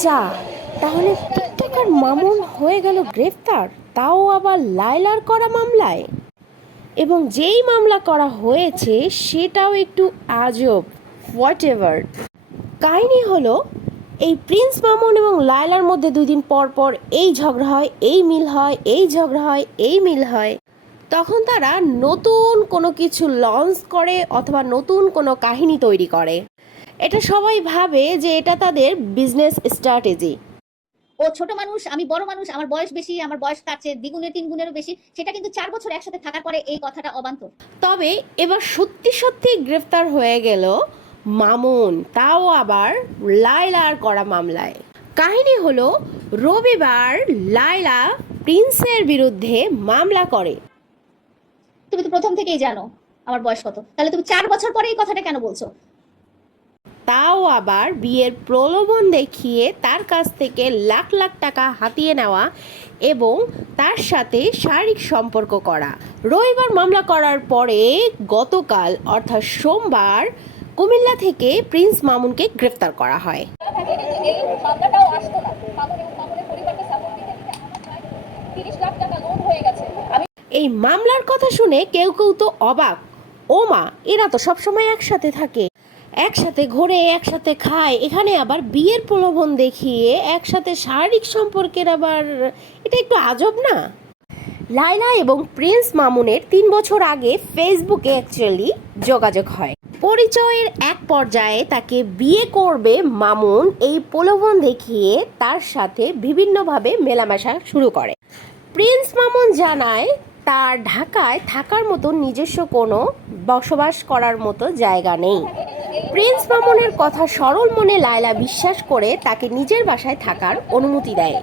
যা, তাহলে টিকটকার মামুন হয়ে গেল গ্রেফতার, তাও আবার লায়লার করা মামলায়। এবং যেই মামলা করা হয়েছে, সেটাও একটু আজব হোয়াট এভার কাহিনী হলো, এই প্রিন্স মামুন এবং লায়লার মধ্যে দুই দিন পর পর এই ঝগড়া হয়, এই মিল হয়, এই ঝগড়া হয়, এই মিল হয়। তখন তারা নতুন কোনো কিছু লঞ্চ করে অথবা নতুন কোনো কাহিনী তৈরি করে। এটা সবাই ভাবে যে এটা তাদের বিজনেস স্ট্র্যাটেজি ও ছোট মানুষ আমি বড় মানুষ আমার বয়স বেশি আমার বয়স চেয়ে দ্বিগুণের তিন গুণেরও বেশি সেটা কিন্তু চার বছর একসাথে থাকার পরে এই কথাটা অবান্তর। তবে এবার সত্যি সত্যি গ্রেফতার হয়ে গেল মামুন তাও আবার লায়লার করা মামলায়। কাহিনী হলো রবিবার লায়লা প্রিন্সের বিরুদ্ধে মামলা করে। তুমি তো প্রথম থেকেই জানো আমার বয়স কত। তাহলে তুমি চার বছর পরে এই কথাটা কেন বলছো? আবার বিয়ের প্রলোভন দেখিয়ে তার কাছ থেকে লাখ লাখ টাকা হাতিয়ে নেওয়া এবং তার সাথে শারীরিক সম্পর্ক করা। রবিবার মামলা করার পরে গতকাল, অর্থাৎ সোমবার, কুমিল্লা থেকে প্রিন্স মামুনকে গ্রেফতার করা হয়। এই মামলার কথা শুনে কেউ কেউ তো অবাক। ও মা এরা তো সবসময় একসাথে থাকে। একসাথে ঘোরে, একসাথে খায়। এখানে আবার বিয়ের প্রলোভন দেখিয়ে একসাথে শারীরিক সম্পর্কের আবার, এটা একটু আজব না? লাইলা এবং প্রিন্স মামুনের তিন বছর আগে ফেসবুকে অ্যাকচুয়ালি যোগাযোগ হয়। পরিচয়ের এক পর্যায়ে তাকে বিয়ে করবে মামুন। এই প্রলোভন দেখিয়ে তার সাথে বিভিন্নভাবে মেলামেশা শুরু করে। প্রিন্স মামুন জানায়, তার ঢাকায় থাকার মতো নিজস্ব কোনো বসবাস করার মতো জায়গা নেই। প্রিন্স মামুনের কথা সরল মনে লায়লা বিশ্বাস করে তাকে নিজের বাসায় থাকার অনুমতি দেয়।